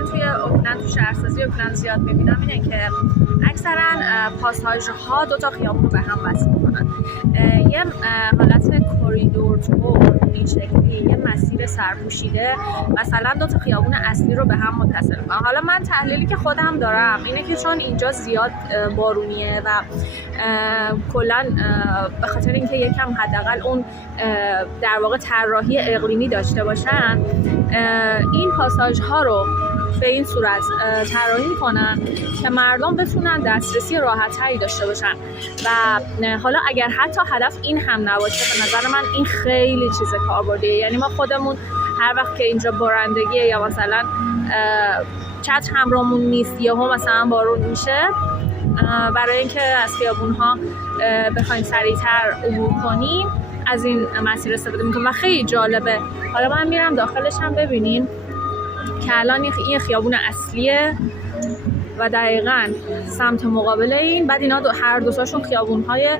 من توی اوکلند، تو شهرسازی اوکلند زیاد میبینم اینه که اکثرا پاساژها دو تا خیابون رو به هم وصل میکنن. یه حالت کوریدور تور این شکلی، یه مسیر سرپوشیده مثلا دو تا خیابون اصلی رو به هم متصل میکنن. حالا من تحلیلی که خودم دارم اینه که چون اینجا زیاد بارونیه و کلا به خاطر اینکه یکم حداقل اون در واقع طراحی اقلیمی داشته باشن، این پاساژها رو به این صورت طراحی میکنن که مردم بتونن دسترسی راحت‌تری داشته باشن و حالا اگر حتی هدف این هم نباشه، به نظر من این خیلی چیز کاربردیه. یعنی ما خودمون هر وقت که اینجا بارندگیه یا مثلا چتر همراهمون نیست، یهو مثلا بارون میشه، برای اینکه از خیابون‌ها بخوایم سریع‌تر عبور کنیم از این مسیر استفاده میکنیم و خیلی جالبه. حالا من میرم داخلش هم ببینیم که الان این خیابون اصلیه و دقیقاً سمت مقابل این، بعد اینا هر دوتاشون خیابون‌های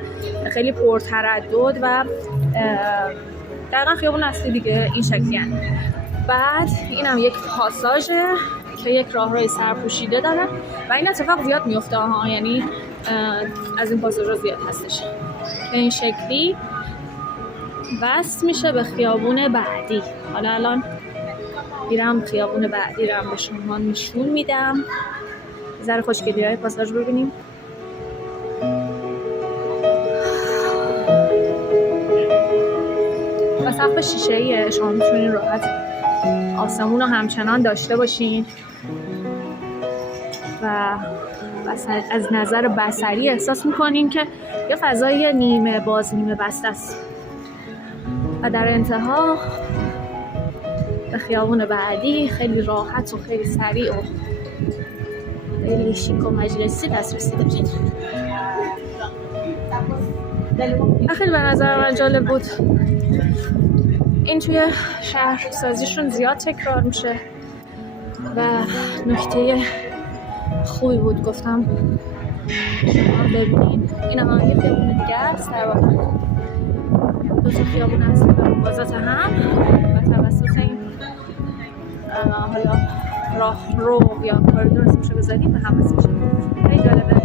خیلی پرتردد و دقیقاً خیابون اصلی دیگه این شکلی هست. بعد این هم یک پاساژه که یک راهروی سرپوشیده داره و این اتفاق زیاد میفته ها، یعنی از این پاساژها زیاد هستش که این شکلی وصل میشه به خیابون بعدی. حالا الان میرم خیابون بعدی رو به شما نشون میدم. ذره خوشگلی‌های پاساژ ببینیم. و سقف شیشه‌ایه، شما میتونین راحت آسمون رو همچنان داشته باشین و از نظر بصری احساس میکنین که یه فضای نیمه باز نیمه بسته است. و در انتها به خیابون بعدی خیلی راحت و خیلی سریع و خیلی شیک و مجلسی دسترسی دارید. خیلی به نظر من جالب بود. این توی شهر سازیشون زیاد تکرار میشه و نکته خوبی بود گفتم شما ببینین. این هم یه خیابون دیگه است، در واقع دو تا خیابون هست به موازات هم و توسط این حالا راه رو یا کاریدور اسمشو بذاریم به هم وصل میشه. خیلی جالبه.